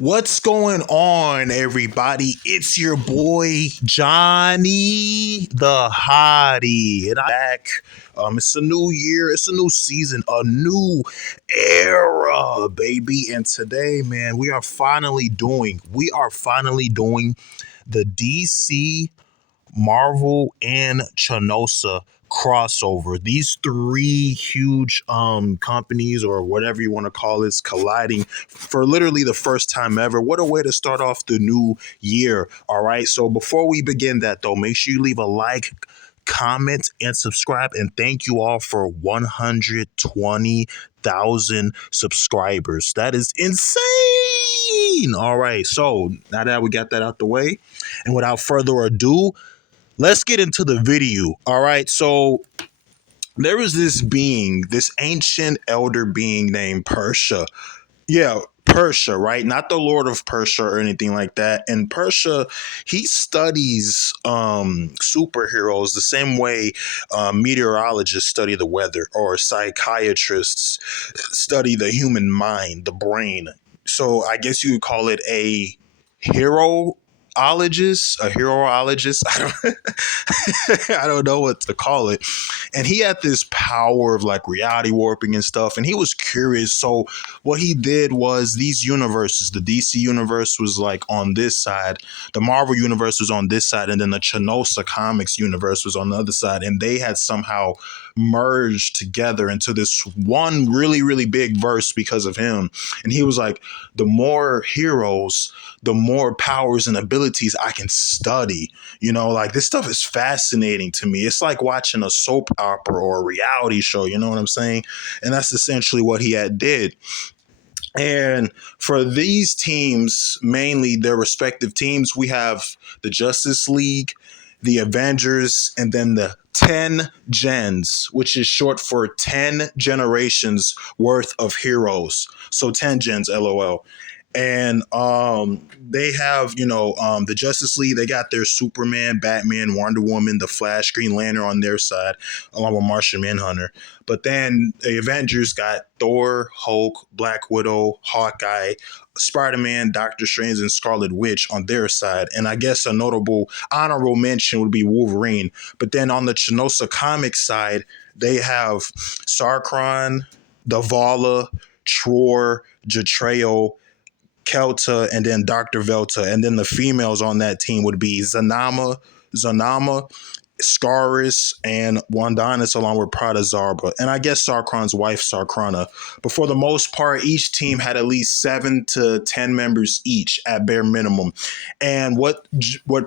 What's going on, everybody? It's your boy Johnny the Hottie, and I'm back. It's a new year, it's a new season, a new era, baby. And today, man, we are finally doing the DC Marvel and Chanosa crossover. These three huge companies, or whatever you want to call it, colliding for literally the first time ever. What a way to start off the new year. All right. So before we begin that though, make sure you leave a like, comment, and subscribe. And thank you all for 120,000 subscribers. That is insane. All right. So now that we got that out the way, and without further ado, let's get into the video. All right. So there was this ancient elder being named Persia. Yeah, Persia, right? Not the Lord of Persia or anything like that. And Persia, he studies superheroes the same way meteorologists study the weather, or psychiatrists study the human mind, the brain. So I guess you would call it a hero a heroologist. I don't know what to call it. And he had this power of like reality warping and stuff. And he was curious. So what he did was, these universes, the DC universe was like on this side, the Marvel universe was on this side, and then the Chanosa Comics universe was on the other side. And they had somehow merged together into this one really, really big verse because of him. And he was like, the more heroes, the more powers and abilities I can study. You know, like, this stuff is fascinating to me. It's like watching a soap opera or a reality show. You know what I'm saying? And that's essentially what he had did. And for these teams, mainly their respective teams, we have the Justice League, the Avengers, and then the 10 gens, which is short for 10 generations worth of heroes. So 10 gens, LOL. And they have, the Justice League, they got their Superman, Batman, Wonder Woman, the Flash, Green Lantern on their side, along with Martian Manhunter. But then the Avengers got Thor, Hulk, Black Widow, Hawkeye, Spider-Man, Doctor Strange, and Scarlet Witch on their side. And I guess a notable honorable mention would be Wolverine. But then on the Chanosa Comics side, they have Sarkron, Davala, Tror, Jatreo, Kelta, and then Dr. Velta. And then the females on that team would be Zanama, Scaris, and Wandanis, along with Prada Zarba. And I guess Sarkron's wife, Sarkrana. But for the most part, each team had at least 7 to 10 members each at bare minimum. And what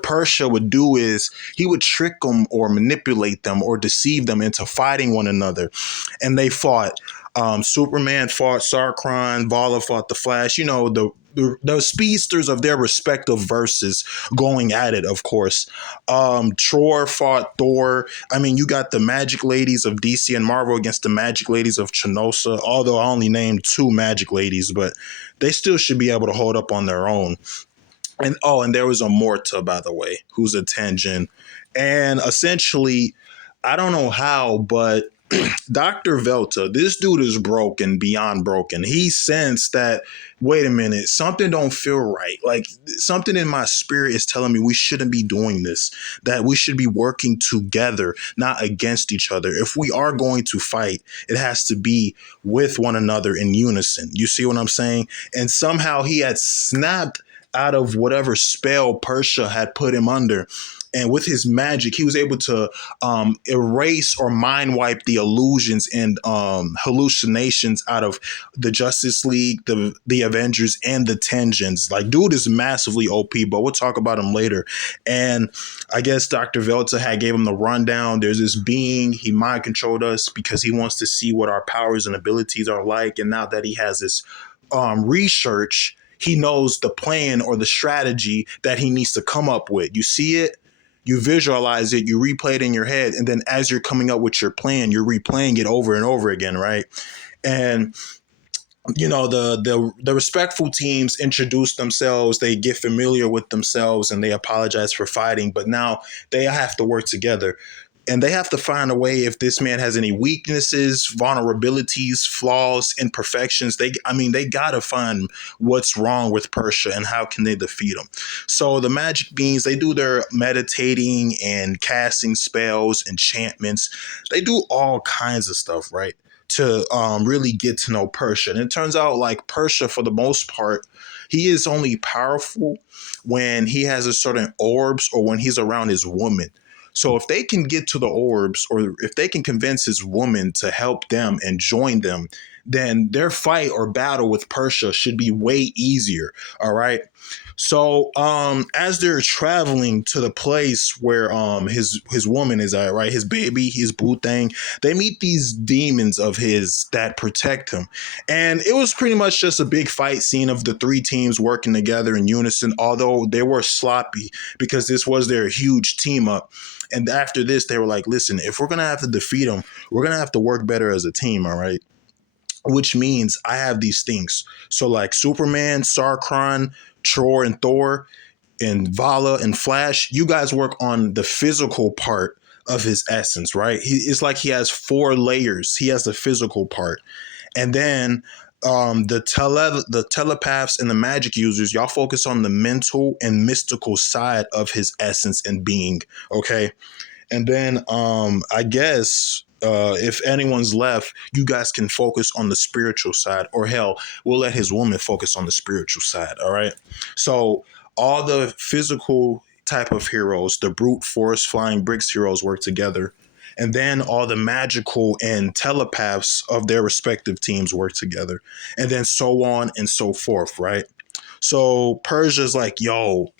Persia would do is he would trick them or manipulate them or deceive them into fighting one another. And they fought. Superman fought Sarkron, Vala fought the Flash, the speedsters of their respective verses going at it, of course. Tror fought Thor. I mean, you got the Magic Ladies of DC and Marvel against the Magic Ladies of Chanosa, although I only named 2 Magic Ladies, but they still should be able to hold up on their own. And there was a Morta, by the way, who's a 10 gen. And essentially, I don't know how, but Dr. Velta, this dude is broken, beyond broken. He sensed that, wait a minute, something don't feel right. Like, something in my spirit is telling me we shouldn't be doing this, that we should be working together, not against each other. If we are going to fight, it has to be with one another in unison. You see what I'm saying? And somehow he had snapped out of whatever spell Persia had put him under. And with his magic, he was able to erase or mind wipe the illusions and hallucinations out of the Justice League, the Avengers, and the 10 gens. Like, dude is massively OP, but we'll talk about him later. And I guess Dr. Velta gave him the rundown. There's this being, he mind controlled us because he wants to see what our powers and abilities are like. And now that he has this research, he knows the plan or the strategy that he needs to come up with. You see it, you visualize it, you replay it in your head, and then as you're coming up with your plan, you're replaying it over and over again, right? And the respectful teams introduce themselves, they get familiar with themselves, and they apologize for fighting, but now they have to work together. and they have to find a way if this man has any weaknesses, vulnerabilities, flaws, imperfections. They gotta find what's wrong with Persia and how can they defeat him. So the magic beings, they do their meditating and casting spells, enchantments. They do all kinds of stuff, right? To really get to know Persia. And it turns out, like, Persia, for the most part, he is only powerful when he has a certain orbs or when he's around his woman. So if they can get to the orbs, or if they can convince his woman to help them and join them, then their fight or battle with Persia should be way easier. All right. So as they're traveling to the place where his woman is at, right, his baby, his boo thing, they meet these demons of his that protect him. And it was pretty much just a big fight scene of the three teams working together in unison, although they were sloppy because this was their huge team up. And after this, they were like, listen, if we're gonna have to defeat them, we're gonna have to work better as a team, all right? Which means I have these things. So like Superman, Sarkron, Tror, and Thor, and Vala and Flash, you guys work on the physical part of his essence, right? It's like he has four layers. He has the physical part, and then the telepaths and the magic users, y'all focus on the mental and mystical side of his essence and being. Okay, and then I guess if anyone's left, you guys can focus on the spiritual side, or hell, we'll let his woman focus on the spiritual side. All right. So all the physical type of heroes, the brute force flying bricks heroes, work together. And then all the magical and telepaths of their respective teams work together. And then so on and so forth, right? So Persia's like, yo,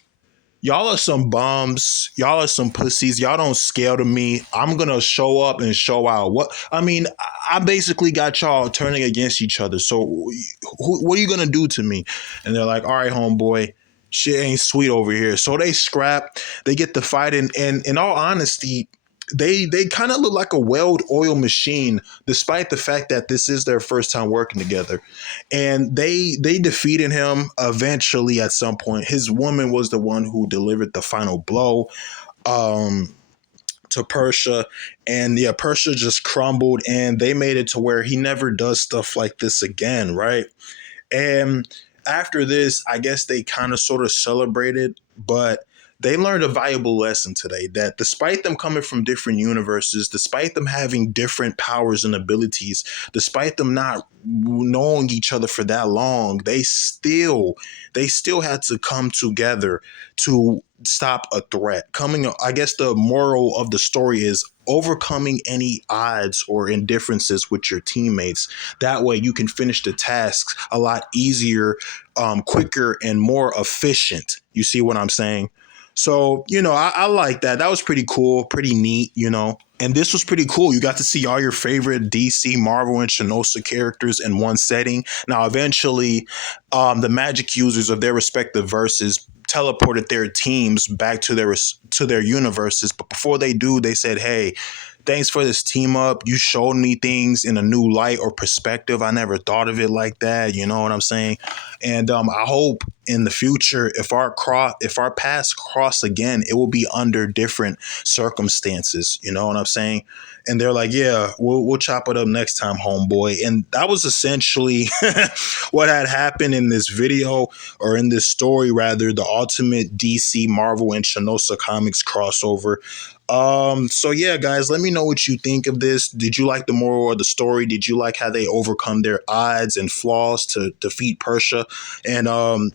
y'all are some bums. Y'all are some pussies. Y'all don't scale to me. I'm gonna show up and show out. I basically got y'all turning against each other. So, what are you gonna do to me? And they're like, all right, homeboy, shit ain't sweet over here. So they scrap. They get the fight, and in all honesty, they kind of look like a well-oiled machine, despite the fact that this is their first time working together. And they defeated him eventually. At some point, his woman was the one who delivered the final blow um to Persia. And yeah, Persia just crumbled, and they made it to where he never does stuff like this again, right? And after this, I guess they kind of sort of celebrated, but they learned a valuable lesson today, that despite them coming from different universes, despite them having different powers and abilities, despite them not knowing each other for that long, they still had to come together to stop a threat. I guess the moral of the story is overcoming any odds or indifferences with your teammates. That way you can finish the tasks a lot easier, quicker, and more efficient. You see what I'm saying? So, I like that. That was pretty cool, pretty neat. And this was pretty cool. You got to see all your favorite DC, Marvel, and Chanosa characters in one setting. Now, eventually, the magic users of their respective verses teleported their teams back to their universes. But before they do, they said, "Hey, thanks for this team up. You showed me things in a new light or perspective. I never thought of it like that." You know what I'm saying? And I hope in the future, if our paths cross again, it will be under different circumstances. You know what I'm saying? And they're like, "Yeah, we'll chop it up next time, homeboy." And that was essentially what had happened in this video, or in this story rather, the ultimate DC, Marvel, and Chanosa Comics crossover. So yeah, guys, let me know what you think of this. Did you like the moral of the story? Did you like how they overcome their odds and flaws to defeat Persia? And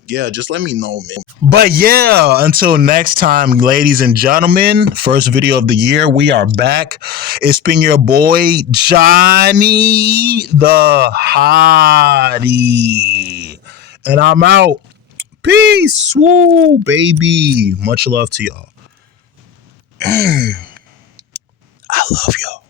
yeah, just let me know, man. But yeah, until next time, ladies and gentlemen, first video of the year, we are back. It's been your boy Johnny the Hottie, and I'm out. Peace. Woo, baby. Much love to y'all. I love y'all.